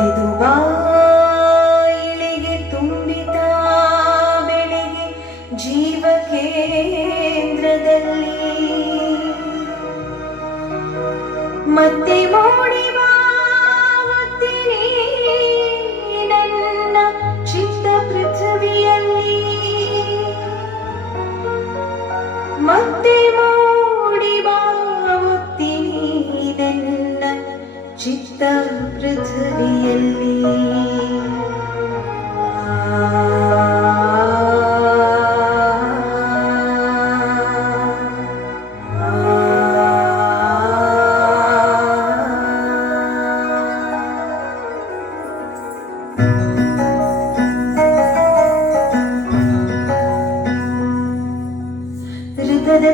ಬೆಳೆದು ಬಾಯಿಳಿಗೆ ತುಂಬಿತ ಬೆಳೆಗೆ ಜೀವ ಕೇಂದ್ರದಲ್ಲಿ ಮತ್ತೆ ಮೋಡಿ ಚಿತ್ತ ಪೃಥ್ವಿಯಲ್ಲಿ.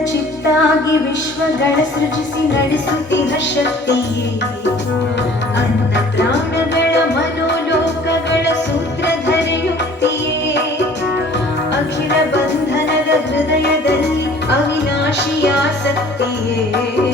ಚಿತ್ತಾಗಿ ವಿಶ್ವಗಳ ಸೃಜಿಸಿ ನಡೆಸುತ್ತಿಹ ಶಕ್ತಿಯೇ. ಹೃದಯದಲ್ಲಿ ಅವಿನಾಶಿಯ ಸಕ್ತಿಯೇ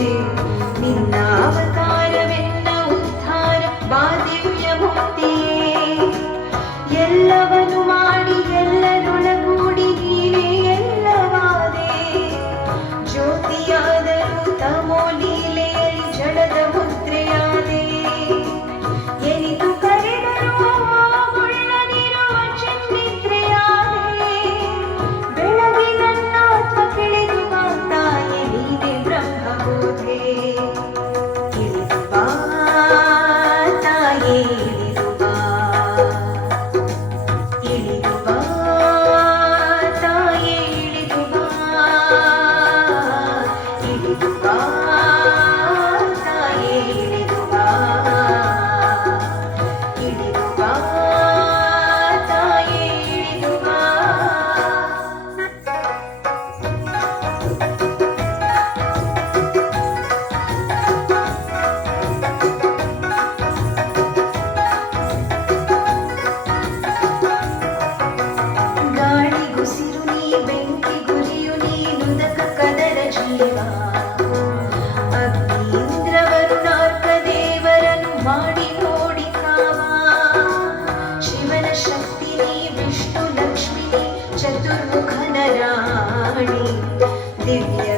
Ah. 利于